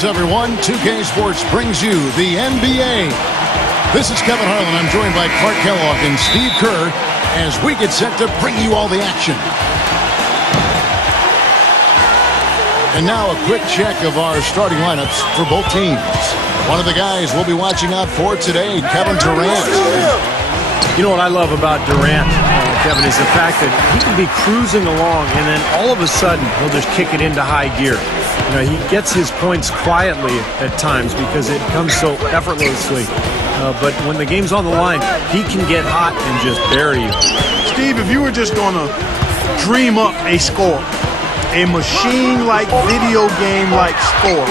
Greetings, everyone. 2K Sports brings you the NBA. This is Kevin Harlan. I'm joined by Clark Kellogg and Steve Kerr as we get set to bring you all the action. And now a quick check of our starting lineups for both teams. One of the guys we'll be watching out for today, Kevin Durant. You know what I love about Durant, Kevin, is the fact that he can be cruising along and then all of a sudden he'll just kick it into high gear. You know, he gets his points quietly at times because it comes so effortlessly. But when the game's on the line, he can get hot and just bury you. Steve, if you were just going to dream up a score, a machine-like, video game-like score,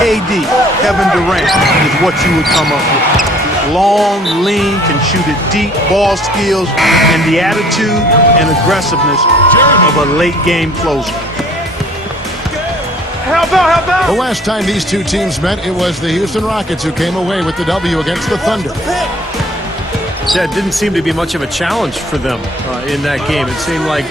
KD, Kevin Durant, is what you would come up with. Long, lean, can shoot it deep, ball skills, and the attitude and aggressiveness of a late-game closer. Help out! The last time these two teams met, it was the Houston Rockets who came away with the W against the Thunder. Yeah, it didn't seem to be much of a challenge for them in that game. It seemed like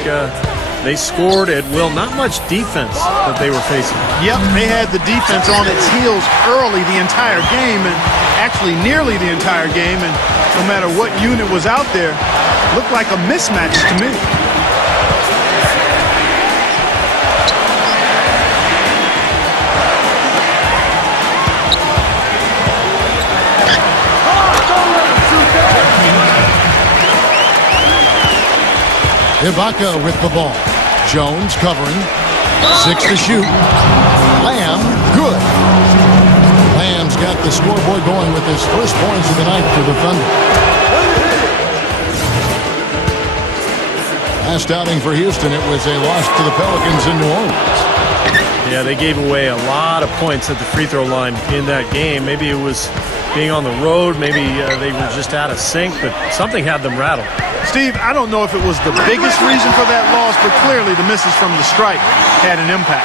they scored at will. Not much defense that they were facing. Yep, they had the defense on its heels early the entire game, and actually nearly the entire game, and no matter what unit was out there, looked like a mismatch to me. Ibaka with the ball. Jones covering. 6 to shoot. Lamb, good. Lamb's got the scoreboard going with his first points of the night for the Thunder. Last outing for Houston, it was a loss to the Pelicans in New Orleans. Yeah, they gave away a lot of points at the free throw line in that game. Maybe it was being on the road. Maybe they were just out of sync, but something had them rattled. Steve, I don't know if it was the biggest reason for that loss, but clearly the misses from the stripe had an impact.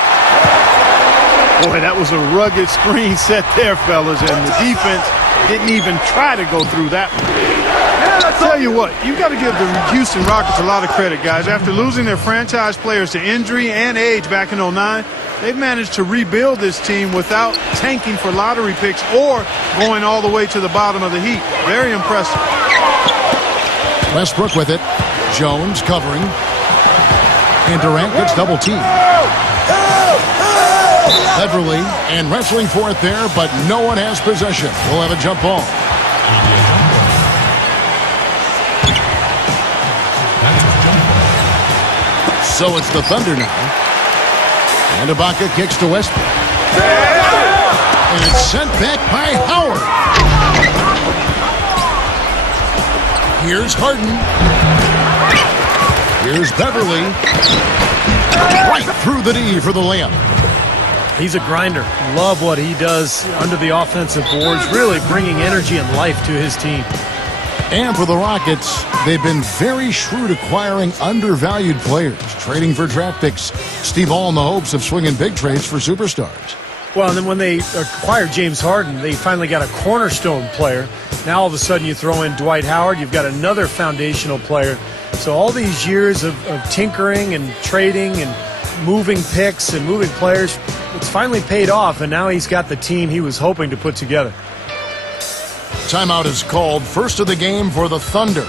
Boy, that was a rugged screen set there, fellas, and the defense didn't even try to go through that one. I'll tell you what, you've got to give the Houston Rockets a lot of credit, guys. After losing their franchise players to injury and age back in '09, they've managed to rebuild this team without tanking for lottery picks or going all the way to the bottom of the heap. Very impressive. Westbrook with it. Jones covering. And Durant gets double teamed. Beverly and wrestling for it there, but no one has possession. We'll have a jump ball. So it's the Thunder now. And Ibaka kicks to Westbrook. And it's sent back by Howard. Here's Harden. Here's Beverly. Right through the knee for the layup. He's a grinder. Love what he does under the offensive boards, really bringing energy and life to his team. And for the Rockets, they've been very shrewd acquiring undervalued players, trading for draft picks. Steve, all in the hopes of swinging big trades for superstars. Well, and then when they acquired James Harden, they finally got a cornerstone player. Now all of a sudden you throw in Dwight Howard, you've got another foundational player. So all these years of tinkering and trading and moving picks and moving players, it's finally paid off, and now he's got the team he was hoping to put together. Timeout is called. First of the game for the Thunder.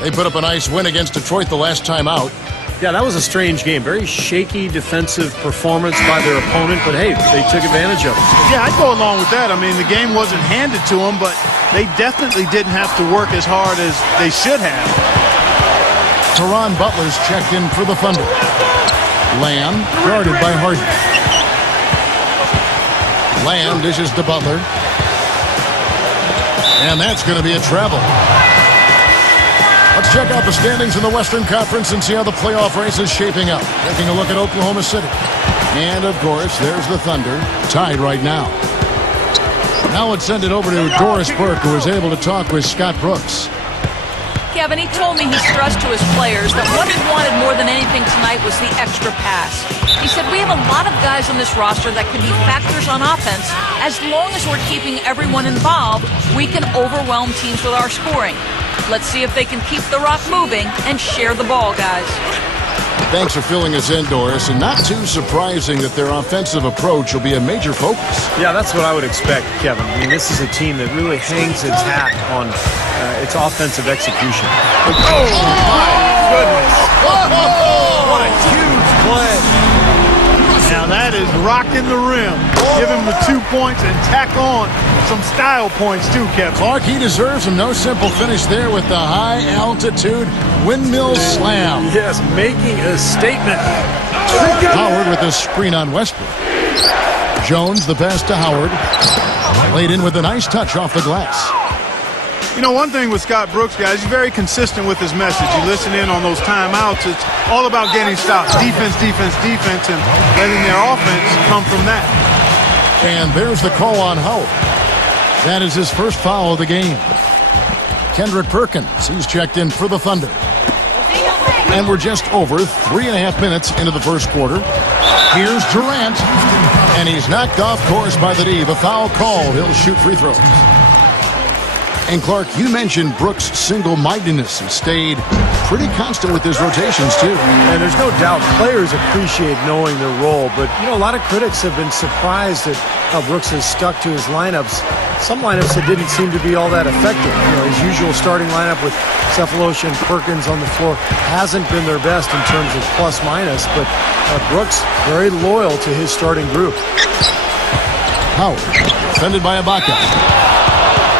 They put up a nice win against Detroit the last time out. Yeah, that was a strange game. Very shaky defensive performance by their opponent, but hey, they took advantage of it. Yeah, I'd go along with that. I mean, the game wasn't handed to them, but they definitely didn't have to work as hard as they should have. Teron Butler's checked in for the Thunder. Lamb guarded by Harden. Lamb dishes to Butler. And that's going to be a travel. Let's check out the standings in the Western Conference and see how the playoff race is shaping up. Taking a look at Oklahoma City. And, of course, there's the Thunder, tied right now. Now let's send it over to Doris Burke, who was able to talk with Scott Brooks. Kevin, he told me he stressed to his players that what he wanted more than anything tonight was the extra pass. He said, we have a lot of guys on this roster that can be factors on offense. As long as we're keeping everyone involved, we can overwhelm teams with our scoring. Let's see if they can keep the rock moving and share the ball, guys. Thanks for filling us in, Doris. And not too surprising that their offensive approach will be a major focus. Yeah, that's what I would expect, Kevin. I mean, this is a team that really hangs its hat on its offensive execution. Oh, my goodness. What a huge play. Now that is rocking the rim. Give him the 2 points and tack on some style points too, Kevin. Clark, he deserves them. No simple finish there with the high-altitude windmill slam. Yes, making a statement. Howard with a screen on Westbrook. Jones, the pass to Howard. Laid in with a nice touch off the glass. You know, one thing with Scott Brooks, guys, he's very consistent with his message. You listen in on those timeouts. It's all about getting stops. Defense, defense, defense, and letting their offense come from that. And there's the call on Howard. That is his first foul of the game. Kendrick Perkins, he's checked in for the Thunder. And we're just over 3.5 minutes into the first quarter. Here's Durant. And he's knocked off course by the D. The foul call. He'll shoot free throws. And Clark, you mentioned Brooks' single-mindedness. He stayed pretty constant with his rotations, too. And there's no doubt players appreciate knowing their role. But, you know, a lot of critics have been surprised at how Brooks has stuck to his lineups. Some lineups that didn't seem to be all that effective. You know, his usual starting lineup with Cephalosha and Perkins on the floor hasn't been their best in terms of plus-minus. But Brooks very loyal to his starting group. Howard, defended by Ibaka.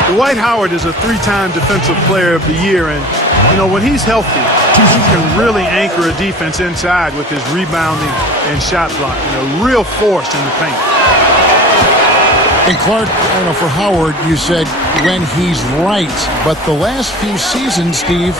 Dwight Howard is a 3-time Defensive Player of the Year, and, you know, when he's healthy, he can really anchor a defense inside with his rebounding and shot blocking. A real force in the paint. And Clark, I know for Howard, you said when he's right. But the last few seasons, Steve,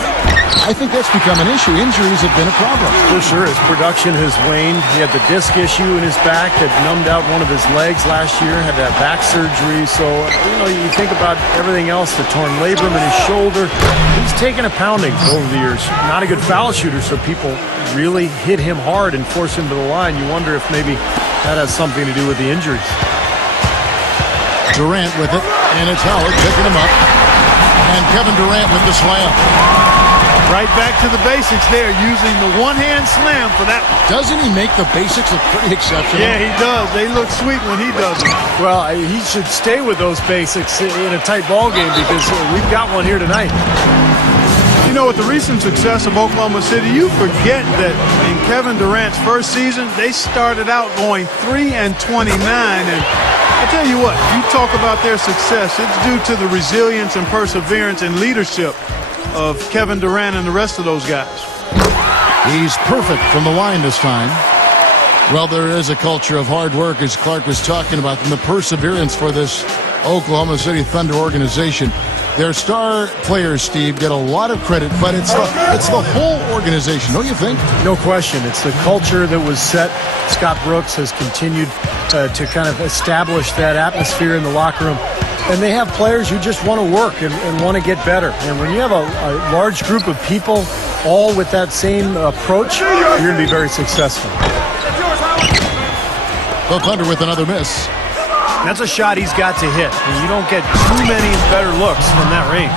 I think that's become an issue. Injuries have been a problem. For sure, his production has waned. He had the disc issue in his back that numbed out one of his legs last year, had that back surgery. So, you know, you think about everything else, the torn labrum in his shoulder. He's taken a pounding over the years. Not a good foul shooter, so people really hit him hard and force him to the line. You wonder if maybe that has something to do with the injuries. Durant with it, and it's Howard picking him up. And Kevin Durant with the slam. Right back to the basics there, using the one-hand slam for that one. Doesn't he make the basics look pretty exceptional? Yeah, he does. They look sweet when he does it. Well, he should stay with those basics in a tight ball game because we've got one here tonight. You know, with the recent success of Oklahoma City, you forget that in Kevin Durant's first season, they started out going 3-29, and I tell you what, you talk about their success, it's due to the resilience and perseverance and leadership of Kevin Durant and the rest of those guys. He's perfect from the line this time. Well, there is a culture of hard work, as Clark was talking about, and the perseverance for this Oklahoma City Thunder organization. Their star players, Steve, get a lot of credit, but it's the whole organization, don't you think? No question. It's the culture that was set. Scott Brooks has continued to kind of establish that atmosphere in the locker room. And they have players who just want to work and want to get better. And when you have a large group of people all with that same approach, you're going to be very successful. The Thunder with another miss. That's a shot he's got to hit. And you don't get too many better looks from that range.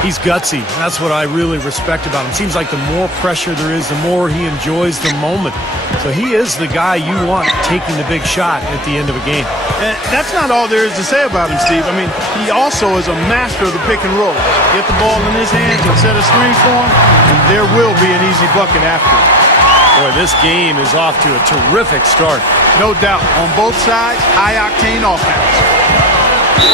He's gutsy. That's what I really respect about him. Seems like the more pressure there is, the more he enjoys the moment. So he is the guy you want taking the big shot at the end of a game. And that's not all there is to say about him, Steve. I mean, he also is a master of the pick and roll. Get the ball in his hands and set a screen for him, and there will be an easy bucket after. Boy, this game is off to a terrific start. No doubt. On both sides, high-octane offense.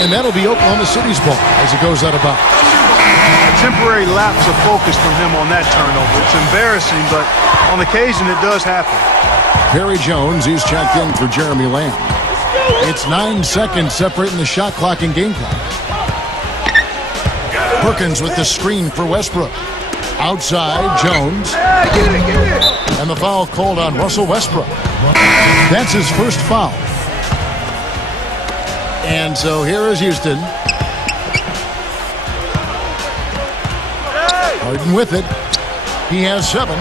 And that'll be Oklahoma City's ball as it goes out of bounds. A temporary lapse of focus from him on that turnover. It's embarrassing, but on occasion it does happen. Perry Jones, he's checked in for Jeremy Lamb. It's 9 seconds separating the shot clock and game clock. Perkins with the screen for Westbrook. Outside, Jones. And the foul called on Russell Westbrook. That's his first foul. And so here is Houston. Harden with it. He has 7.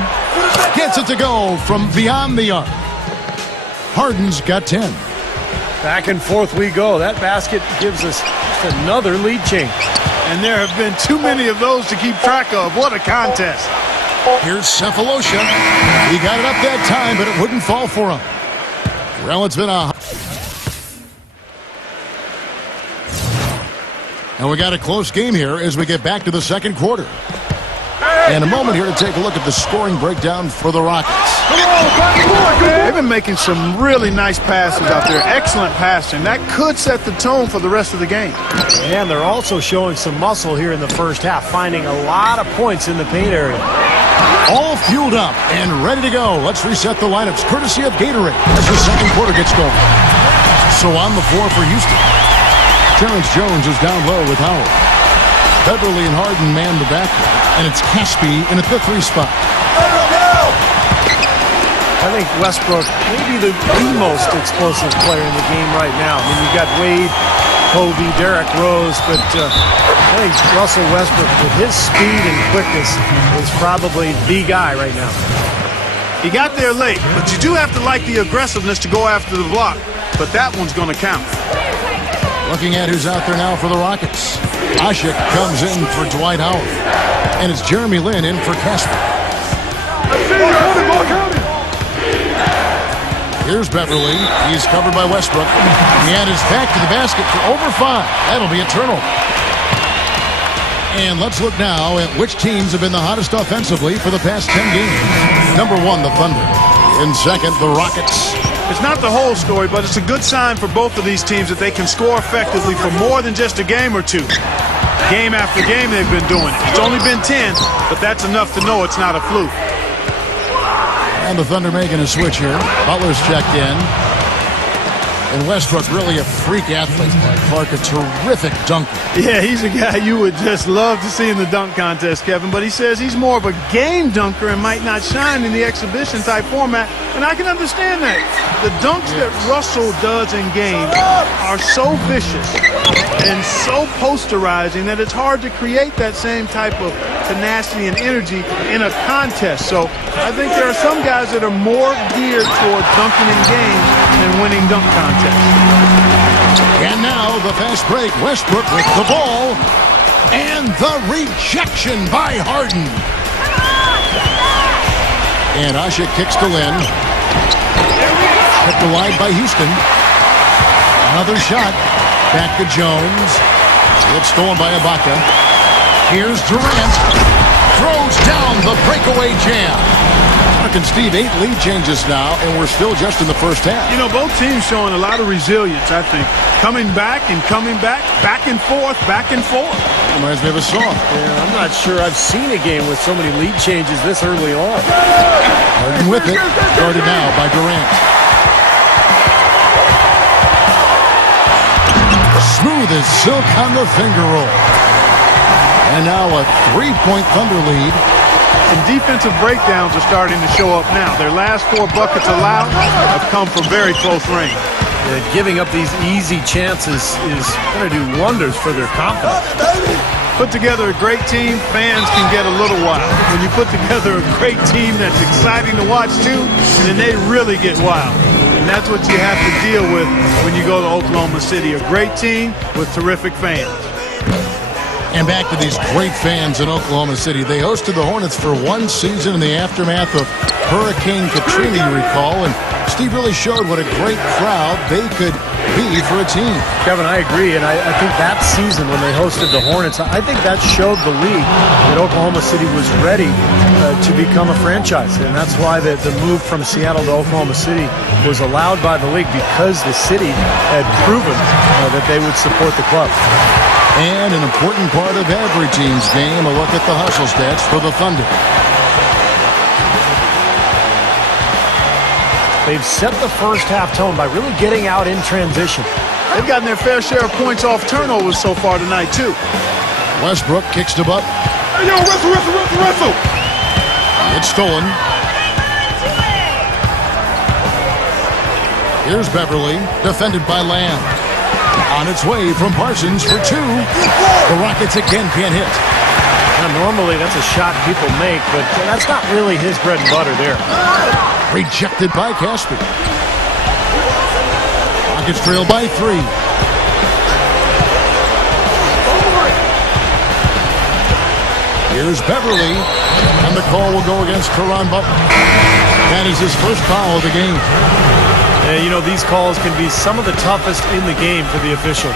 Gets it to go from beyond the arc. Harden's got 10. Back and forth we go. That basket gives us just another lead change. And there have been too many of those to keep track of. What a contest. Here's Cephalosha. He got it up that time, but it wouldn't fall for him. Well, it's been a... And we got a close game here as we get back to the second quarter. And a moment here to take a look at the scoring breakdown for the Rockets. They've been making some really nice passes out there. Excellent passing. That could set the tone for the rest of the game. And they're also showing some muscle here in the first half, finding a lot of points in the paint area. All fueled up and ready to go. Let's reset the lineups courtesy of Gatorade as the second quarter gets going. So on the floor for Houston, Terrence Jones is down low with Howard. Beverly and Harden man the backcourt, and it's Caspi in at the 3 spot. I think Westbrook may be the most explosive player in the game right now. I mean, you've got Wade, Kobe, Derrick Rose, but I think Russell Westbrook, with his speed and quickness, is probably the guy right now. He got there late, but you do have to like the aggressiveness to go after the block. But that one's going to count. Looking at who's out there now for the Rockets. Ashik comes in for Dwight Howard. And it's Jeremy Lin in for Casper. Here's Beverly. He's covered by Westbrook. And it's back to the basket for over 5. That'll be a turnover. And let's look now at which teams have been the hottest offensively for the past 10 games. Number 1, the Thunder. In second, the Rockets. It's not the whole story, but it's a good sign for both of these teams that they can score effectively for more than just a game or two. Game after game, they've been doing it. It's only been 10, but that's enough to know it's not a fluke. And the Thunder making a switch here. Butler's checked in. And Westbrook, really a freak athlete. Clark, a terrific dunker. Yeah, he's a guy you would just love to see in the dunk contest, Kevin. But he says he's more of a game dunker and might not shine in the exhibition type format. And I can understand that. The dunks that Russell does in games are so vicious and so posterizing that it's hard to create that same type of tenacity and energy in a contest. So I think there are some guys that are more geared towards dunking in games than winning dunk contests. And now the fast break. Westbrook with the ball. And the rejection by Harden. And Ashik kicks to Lin. Kept alive by Houston. Another shot. Back to Jones. It's stolen by Ibaka. Here's Durant. Throws down the breakaway jam. And Steve, 8 lead changes now, and we're still just in the first half. You know, both teams showing a lot of resilience, I think. Coming back and coming back, back and forth, back and forth. Reminds me of a song. Yeah, I'm not sure I've seen a game with so many lead changes this early on. Harden with it. Guarded now by Durant. Smooth as silk on the finger roll. And now a 3-point Thunder lead. Some defensive breakdowns are starting to show up now. Their last 4 buckets allowed have come from very close range. Giving up these easy chances is going to do wonders for their confidence. Put together a great team, fans can get a little wild. When you put together a great team that's exciting to watch too, then they really get wild. And that's what you have to deal with when you go to Oklahoma City. A great team with terrific fans. And back to these great fans in Oklahoma City. They hosted the Hornets for 1 season in the aftermath of Hurricane Katrina, you recall. And Steve really showed what a great crowd they could be for a team. Kevin, I agree. And I think that season when they hosted the Hornets, I think that showed the league that Oklahoma City was ready to become a franchise. And that's why the move from Seattle to Oklahoma City was allowed by the league, because the city had proven that they would support the club. And an important part of every team's game, a look at the hustle stats for the Thunder. They've set the first half tone by really getting out in transition. They've gotten their fair share of points off turnovers so far tonight, too. Westbrook kicks to Butler. Hey, yo, wrestle! It's stolen. Here's Beverly, defended by Lamb. On its way from Parsons for 2. The Rockets again can't hit. Now, normally that's a shot people make, but that's not really his bread and butter there. Rejected by Caspi. Rockets trail by 3. Here's Beverly, and the call will go against Caron Butler. That is his first foul of the game. And, you know, these calls can be some of the toughest in the game for the officials.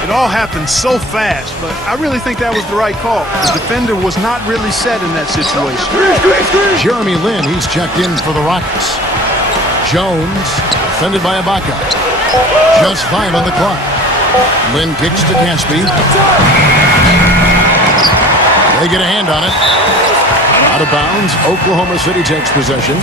It all happened so fast, but I really think that was the right call. The defender was not really set in that situation. Jeremy Lin, he's checked in for the Rockets. Jones, defended by Ibaka. Just 5 on the clock. Lin kicks to Caspi. They get a hand on it. Out of bounds. Oklahoma City takes possession.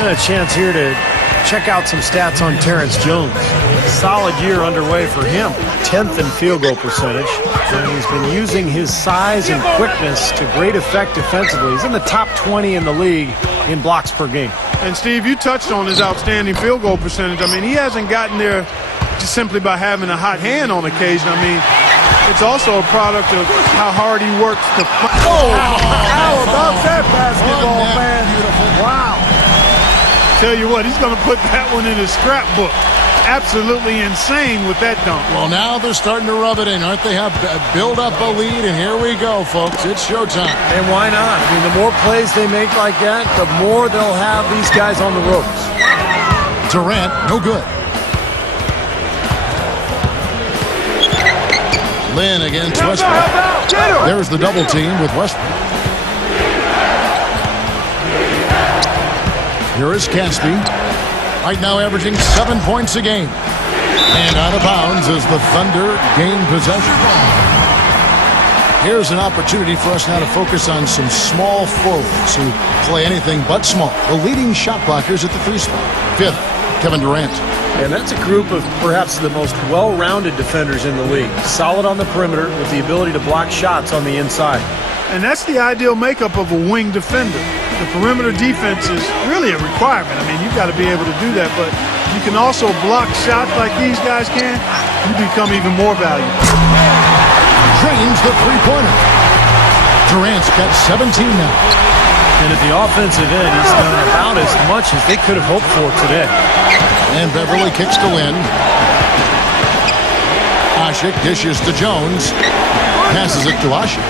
And a chance here to check out some stats on Terrence Jones. Solid year underway for him. 10th in field goal percentage. And he's been using his size and quickness to great effect defensively. He's in the top 20 in the league in blocks per game. And, Steve, you touched on his outstanding field goal percentage. I mean, he hasn't gotten there just simply by having a hot hand on occasion. I mean, it's also a product of how hard he works to play. Oh, how about that basketball, man? Wow. Tell you what, he's going to put that one in his scrapbook. Absolutely insane with that dunk. Well, now they're starting to rub it in, aren't they? Have build up a lead, and here we go, folks. It's showtime. And why not? I mean, the more plays they make like that, the more they'll have these guys on the ropes. Durant, no good. Lin against Westbrook. There's the double team with Westbrook. Here is Caspi. Right now averaging 7 points a game. And out of bounds as the Thunder gain possession. Here's an opportunity for us now to focus on some small forwards who play anything but small. The leading shot blockers at the 3 spot. 5th, Kevin Durant. And that's a group of perhaps the most well-rounded defenders in the league. Solid on the perimeter with the ability to block shots on the inside. And that's the ideal makeup of a wing defender. The perimeter defense is really a requirement. I mean, you've got to be able to do that, but you can also block shots like these guys can. You become even more valuable. Drains the three-pointer. Durant's got 17 now. And at the offensive end, he's done about as much as they could have hoped for today. And Beverly kicks to Lin. Asik dishes to Jones. Passes it to Asik.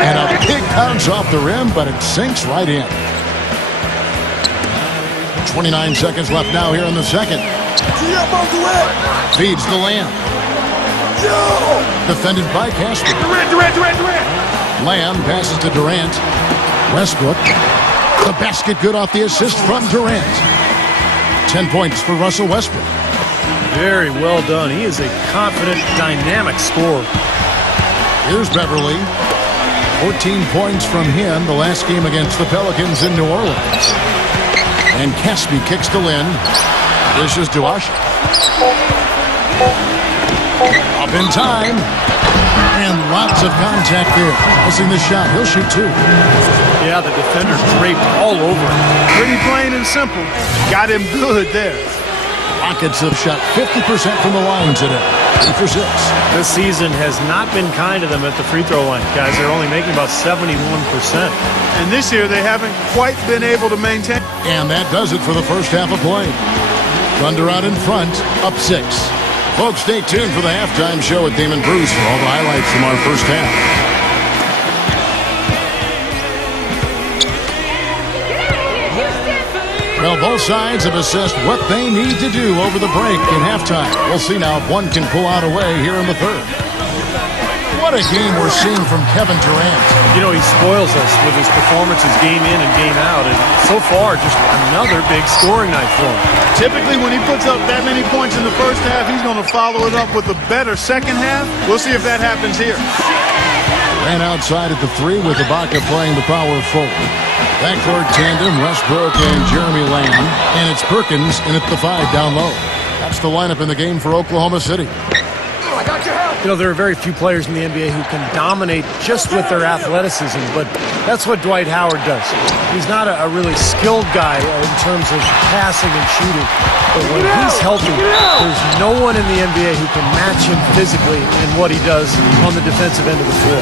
And a big bounce off the rim, but it sinks right in. 29 seconds left now here in the second. Feeds the Lamb. Defended by Casper. Durant. Lamb passes to Durant. Westbrook. The basket good off the assist from Durant. 10 points for Russell Westbrook. Very well done. He is a confident, dynamic scorer. Here's Beverly. 14 points from him the last game against the Pelicans in New Orleans. And Caspi kicks to Lin. Dishes to Asik. Up in time. And lots of contact there. Missing the shot. He'll shoot 2. Yeah, the defender draped all over him. Pretty plain and simple. Got him good there. Rockets have shot 50% from the line today. 2 for 6. This season has not been kind to them at the free throw line. Guys, they're only making about 71%. And this year they haven't quite been able to maintain. And that does it for the first half of play. Thunder out in front, up 6. Folks, stay tuned for the halftime show with Damon Bruce for all the highlights from our first half. Well, both sides have assessed what they need to do over the break in halftime. We'll see now if one can pull out a way here in the third. What a game we're seeing from Kevin Durant. You know, he spoils us with his performances game in and game out. And so far, just another big scoring night for him. Typically, when he puts up that many points in the first half, he's going to follow it up with a better second half. We'll see if that happens here. Ran outside at the 3 with Ibaka playing the power forward. Backcourt tandem, Westbrook and Jeremy Lamb. And it's Perkins in at the 5 down low. That's the lineup in the game for Oklahoma City. You know, there are very few players in the NBA who can dominate just with their athleticism, but that's what Dwight Howard does. He's not a really skilled guy in terms of passing and shooting, but when he's healthy, there's no one in the NBA who can match him physically in what he does on the defensive end of the floor.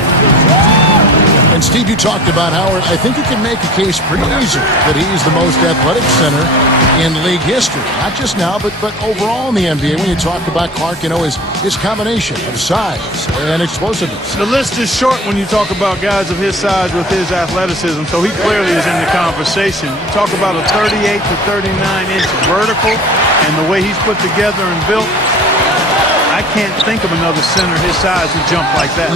And Steve, you talked about Howard. I think you can make a case pretty easily that he's the most athletic center in league history. Not just now, but overall in the NBA. When you talk about Clark, you know, his combination of size and explosiveness. The list is short when you talk about guys of his size with his athleticism, so he clearly is in the conversation. You talk about a 38 to 39-inch vertical and the way he's put together and built. I can't think of another center his size who jump like that.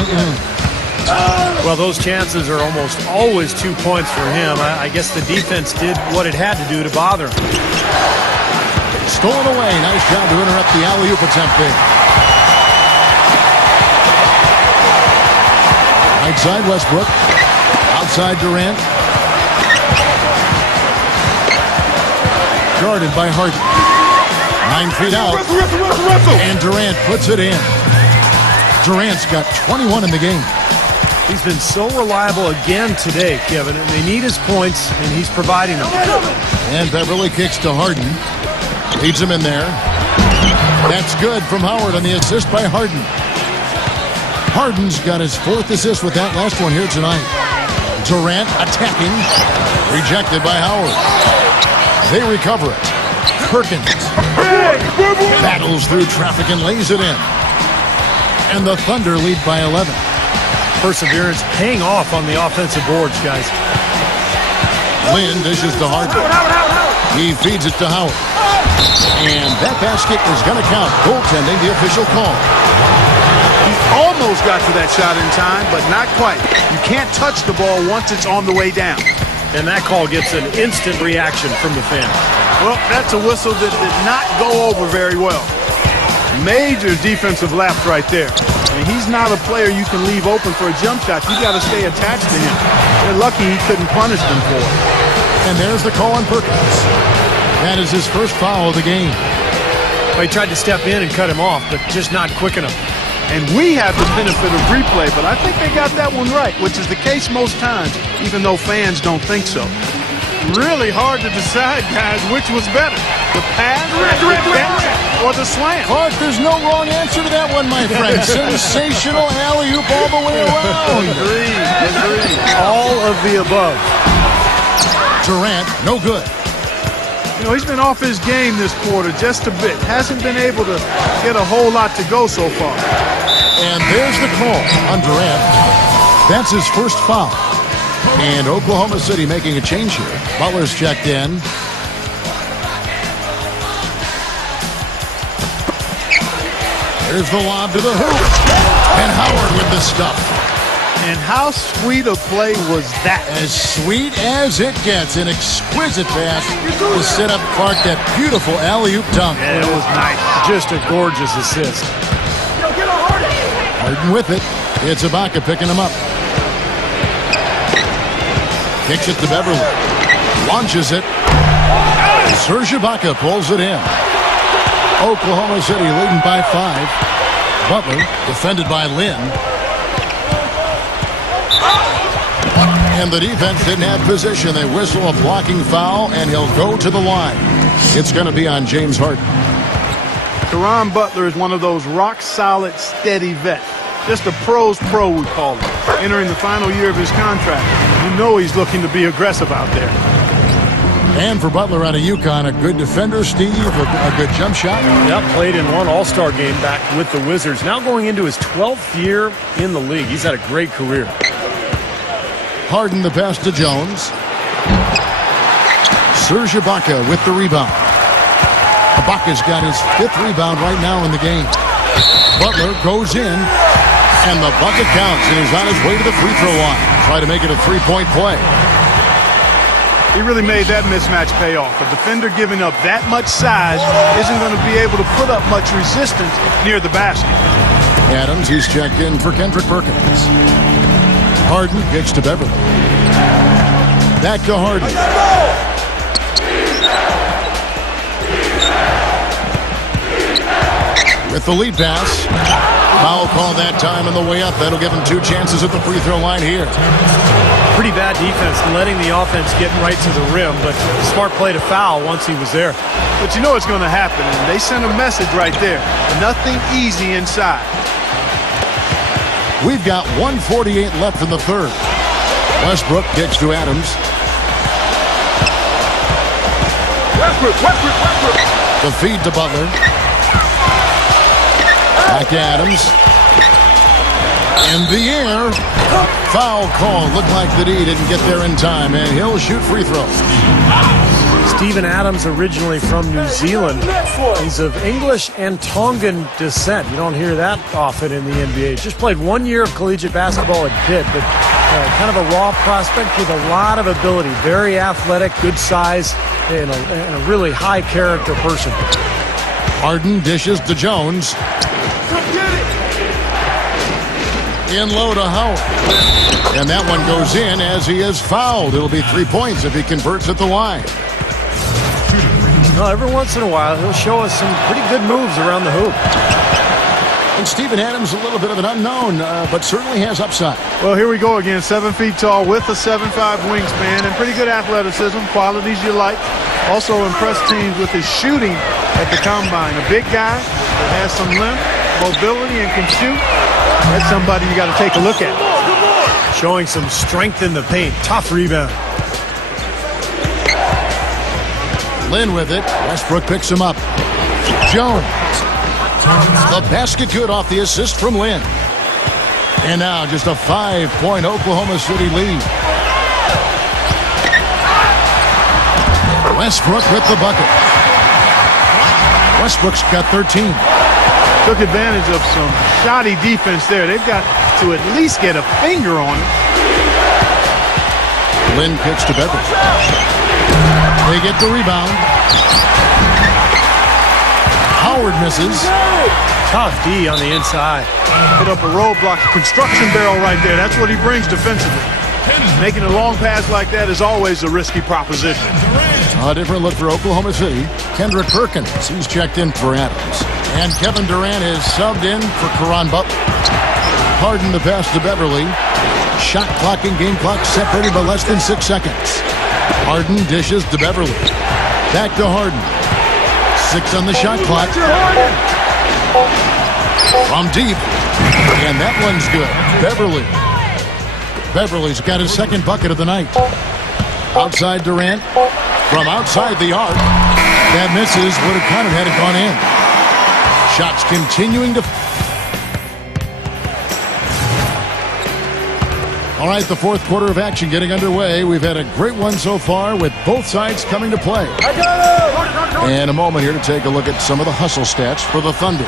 Well, those chances are almost always 2 points for him. I guess the defense did what it had to do to bother him. Stolen away. Nice job to interrupt the alley-oop attempt there. Right side, Westbrook. Outside, Durant. Guarded by Harden. 9 feet out. And Durant puts it in. Durant's got 21 in the game. He's been so reliable again today, Kevin. And they need his points, and he's providing them. And Beverly kicks to Harden. Leads him in there. That's good from Howard on the assist by Harden. Harden's got his 4th assist with that last one here tonight. Durant attacking. Rejected by Howard. They recover it. Perkins battles through traffic and lays it in. And the Thunder lead by 11. Perseverance paying off on the offensive boards, guys. Lynn dishes to Harden. He feeds it to Howard. And that basket is going to count. Goaltending, the official call. He almost got to that shot in time, but not quite. You can't touch the ball once it's on the way down. And that call gets an instant reaction from the fans. Well, that's a whistle that did not go over very well. Major defensive lapse right there. And he's not a player you can leave open for a jump shot. You got to stay attached to him. They're lucky he couldn't punish them for it. And there's the call on Perkins. That is his first foul of the game. Well, he tried to step in and cut him off, but just not quick enough. And we have the benefit of replay, but I think they got that one right, which is the case most times, even though fans don't think so. Really hard to decide, guys, which was better, the pass, the catch, or the slam. Clark, there's no wrong answer to that one, my friend. Sensational alley-oop all the way around. Agreed. All of the above. Durant, no good. You know, he's been off his game this quarter just a bit. Hasn't been able to get a whole lot to go so far. And there's the call on Durant. That's his first foul. And Oklahoma City making a change here. Butler's checked in. There's the lob to the hoop. And Howard with the stuff. And how sweet a play was that? As sweet as it gets. An exquisite pass to set up Clark that beautiful alley-oop dunk. And it was nice. Just a gorgeous assist. Harden with it. It's Ibaka picking him up. Kicks it to Beverly. Launches it. Serge Ibaka pulls it in. Oklahoma City leading by 5. Butler defended by Lynn. And the defense didn't have position. They whistle a blocking foul, and he'll go to the line. It's going to be on James Harden. Caron Butler is one of those rock-solid, steady vets. Just a pro's pro, we call him. Entering the final year of his contract. You know he's looking to be aggressive out there. And for Butler out of UConn, a good defender, Steve, a good jump shot. Yep, played in one All-Star game back with the Wizards. Now going into his 12th year in the league. He's had a great career. Harden the pass to Jones. Serge Ibaka with the rebound. Ibaka's got his 5th rebound right now in the game. Butler goes in, and the bucket counts, and he's on his way to the free throw line. Try to make it a 3-point play. He really made that mismatch pay off. A defender giving up that much size isn't going to be able to put up much resistance near the basket. Adams, he's checked in for Kendrick Perkins. Harden kicks to Beverly. Back to Harden. With the lead pass. Foul call that time on the way up. That'll give him 2 chances at the free throw line here. Pretty bad defense, letting the offense get right to the rim, but smart play to foul once he was there. But you know it's going to happen, and they sent a message right there. Nothing easy inside. We've got 1:48 left in the third. Westbrook kicks to Adams. Westbrook. The feed to Butler. Back to Adams. In the air. Foul call. Looked like the D didn't get there in time, and he'll shoot free throws. Steven Adams, originally from New Zealand. He's of English and Tongan descent. You don't hear that often in the NBA. Just played 1 year of collegiate basketball at Pitt, but kind of a raw prospect with a lot of ability. Very athletic, good size, and a really high character person. Harden dishes to Jones. In low to Howard. And that one goes in as he is fouled. It'll be 3 points if he converts at the line. Well, every once in a while, he'll show us some pretty good moves around the hoop. And Steven Adams, a little bit of an unknown, but certainly has upside. Well, here we go again. 7 feet tall with a 7'5" wingspan and pretty good athleticism, qualities you like. Also impressed teams with his shooting at the combine. A big guy that has some length, mobility, and can shoot. That's somebody you got to take a look at. Showing some strength in the paint. Tough rebound. Lynn with it. Westbrook picks him up. Jones. The basket good off the assist from Lynn. And now just a 5-point Oklahoma City lead. Westbrook with the bucket. Westbrook's got 13. Took advantage of some shoddy defense there. They've got to at least get a finger on it. Lynn kicks to Beverly. They get the rebound. Howard misses. Tough D on the inside. Put up a roadblock, construction barrel right there. That's what he brings defensively. Making a long pass like that is always a risky proposition. A different look for Oklahoma City. Kendrick Perkins, he's checked in for Adams. And Kevin Durant is subbed in for Caron Butler. Harden the pass to Beverly. Shot clock and game clock separated by less than 6 seconds. Harden dishes to Beverly. Back to Harden. 6 on the shot clock. From deep. And that one's good. Beverly's got his second bucket of the night. Outside Durant. From outside the arc. That misses. Would have kind of had it gone in. Shots continuing to... All right, the fourth quarter of action getting underway. We've had a great one so far with both sides coming to play. And a moment here to take a look at some of the hustle stats for the Thunder.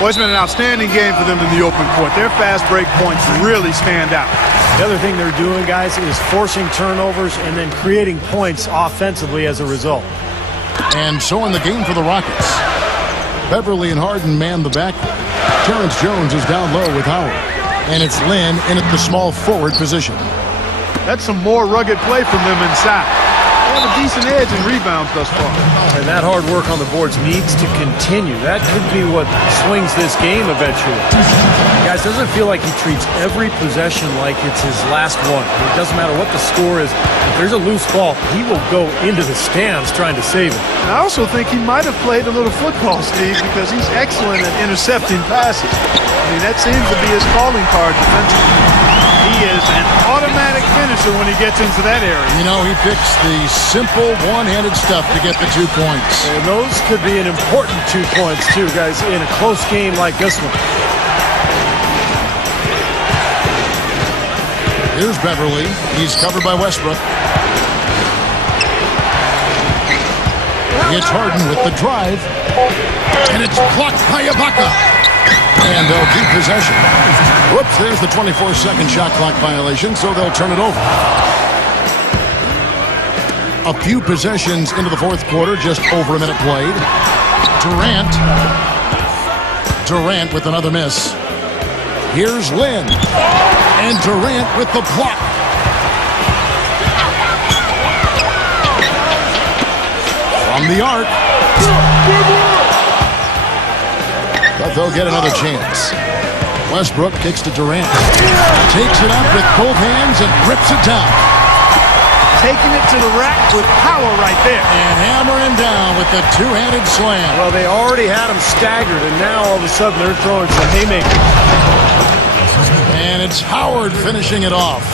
Well, it's been an outstanding game for them in the open court. Their fast break points really stand out. The other thing they're doing, guys, is forcing turnovers and then creating points offensively as a result. And so in the game for the Rockets, Beverly and Harden man the backcourt. Terrence Jones is down low with Howard. And it's Lynn in at the small forward position. That's some more rugged play from them inside. They have a decent edge in rebounds thus far. And that hard work on the boards needs to continue. That could be what swings this game eventually. Guys, doesn't it feel like he treats every possession like it's his last one? It doesn't matter what the score is. If there's a loose ball, he will go into the stands trying to save it. And I also think he might have played a little football, Steve, because he's excellent at intercepting passes. I mean, that seems to be his calling card defensively. He is an automatic finisher when he gets into that area. You know, he picks the simple one-handed stuff to get the 2 points. And those could be an important 2 points, too, guys, in a close game like this one. Here's Beverly. He's covered by Westbrook. It's Harden with the drive. And it's blocked by Ibaka. And they'll keep possession. Whoops, there's the 24-second shot clock violation, so they'll turn it over. A few possessions into the fourth quarter, just over a minute played. Durant with another miss. Here's Lynn. And Durant with the block. From the arc. But they'll get another chance. Westbrook kicks to Durant. Takes it up with both hands and rips it down. Taking it to the rack with power right there. And hammering down with the two-handed slam. Well, they already had him staggered, and now all of a sudden they're throwing some haymakers. And it's Howard finishing it off.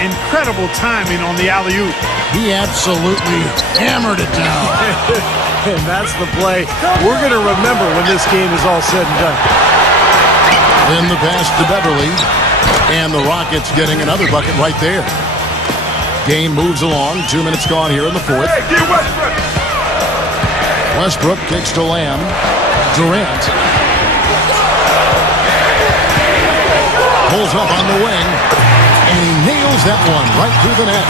incredible timing on the alley-oop. He absolutely hammered it down. And that's the play we're going to remember when this game is all said and done. In the pass to Beverly. And the Rockets getting another bucket right there. Game moves along. 2 minutes gone here in the fourth. Westbrook kicks to Lamb. Durant pulls up on the wing. And he nails that one right through the net.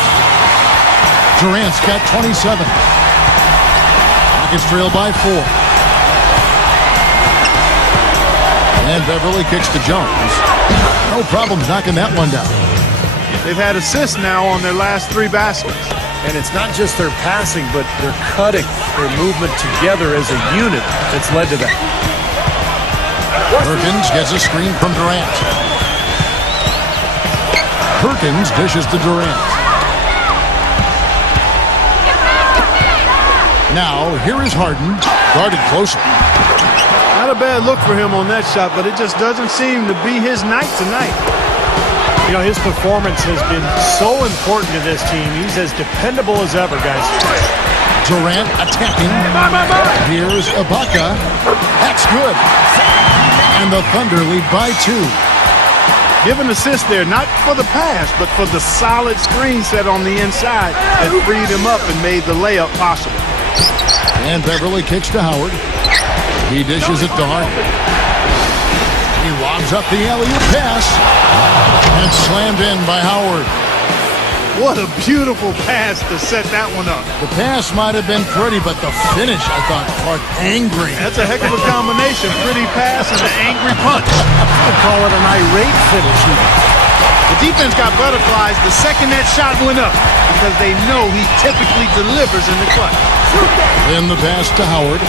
Durant's got 27. Rockets trail by 4. And Beverly kicks to Jones. No problems knocking that one down. They've had assists now on their last 3 baskets. And it's not just their passing, but their cutting, their movement together as a unit that's led to that. Perkins gets a screen from Durant. Perkins dishes to Durant. Now, here is Harden, guarded closer. Not a bad look for him on that shot, but it just doesn't seem to be his night tonight. You know, his performance has been so important to this team. He's as dependable as ever, guys. Durant attacking. Here's Ibaka. That's good. And the Thunder lead by 2. Give an assist there, not for the pass, but for the solid screen set on the inside that freed him up and made the layup possible. And Beverly kicks to Howard. He dishes it to Harden. He lobs up the alley-oop pass. And it's slammed in by Howard. What a beautiful pass to set that one up. The pass might have been pretty, but the finish, I thought, quite angry. That's a heck of a combination. Pretty pass and an angry punch. I call it an irate finish. The defense got butterflies the second that shot went up because they know he typically delivers in the clutch. In the pass to Howard.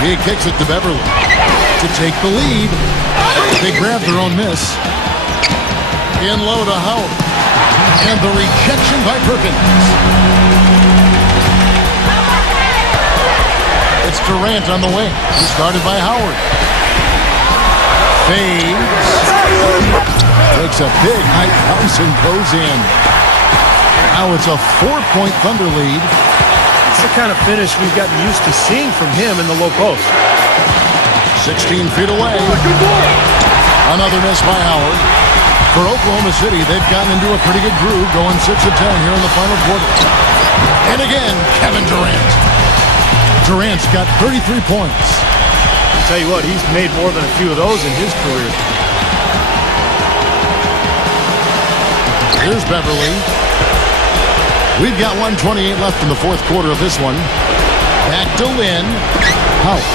He kicks it to Beverly to take the lead. They grab their own miss. In low to Howard. And the rejection by Perkins. It's Durant on the wing. He started by Howard. Fades. Takes a big height bounce and goes in. Now it's a 4-point Thunder lead. It's the kind of finish we've gotten used to seeing from him in the low post. 16 feet away. Another miss by Howard. For Oklahoma City, they've gotten into a pretty good groove, going 6 of 10 here in the final quarter. And again, Kevin Durant. Durant's got 33 points. I'll tell you what, he's made more than a few of those in his career. Here's Beverly. We've got 1:28 left in the fourth quarter of this one. Back to Lynn. Howard.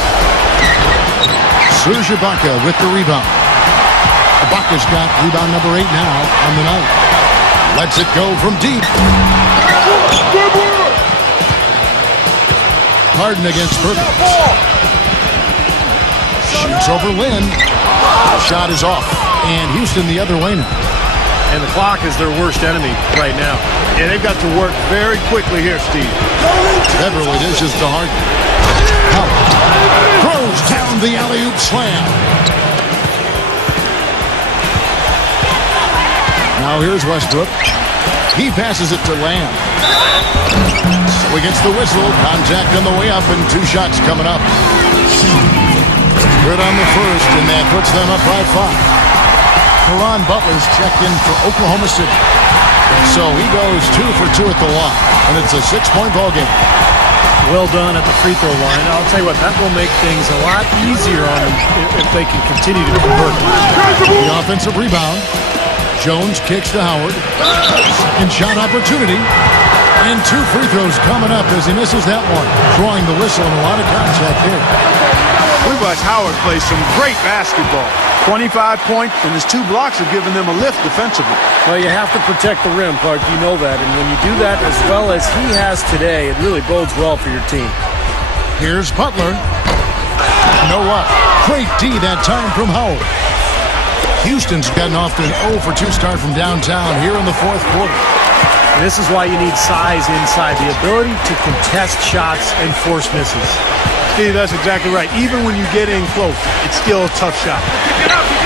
Serge Ibaka with the rebound. Ibaka's got rebound number 8 now on the night. Lets it go from deep. Harden against Perkins. Shoots over Lynn. Shot is off. And Houston the other way now. And the clock is their worst enemy right now. Yeah, they've got to work very quickly here, Steve. Beverly dishes to Harden. Howard throws down the alley-oop slam. Now here's Westbrook. He passes it to Lamb. So he gets the whistle. Contact on the way up and 2 shots coming up. Good on the first, and that puts them up by 5. Caron Butler's checked in for Oklahoma City. So he goes 2 for 2 at the line, and it's a 6-point ball game. Well done at the free throw line. I'll tell you what, that will make things a lot easier on them if they can continue to convert. The offensive rebound. Jones kicks to Howard. Second shot opportunity. And 2 free throws coming up as he misses that one. Drawing the whistle and a lot of contact there. We watched Howard play some great basketball. 25 points, and his 2 blocks have given them a lift defensively. Well, you have to protect the rim, Clark. You know that. And when you do that as well as he has today, it really bodes well for your team. Here's Butler. You know what? Great D that time from Howard. Houston's gotten off to an 0 for 2 start from downtown here in the fourth quarter. And this is why you need size inside, the ability to contest shots and force misses. Steve, that's exactly right. Even when you get in close, it's still a tough shot.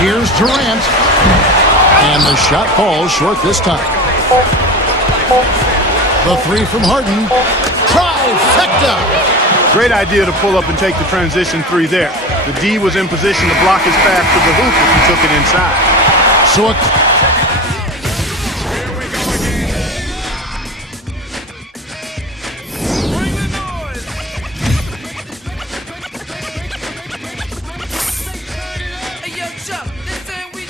Here's Durant. And the shot falls short this time. The three from Harden. Trifecta! Great idea to pull up and take the transition three there. The D was in position to block his path to the hoop if he took it inside. So a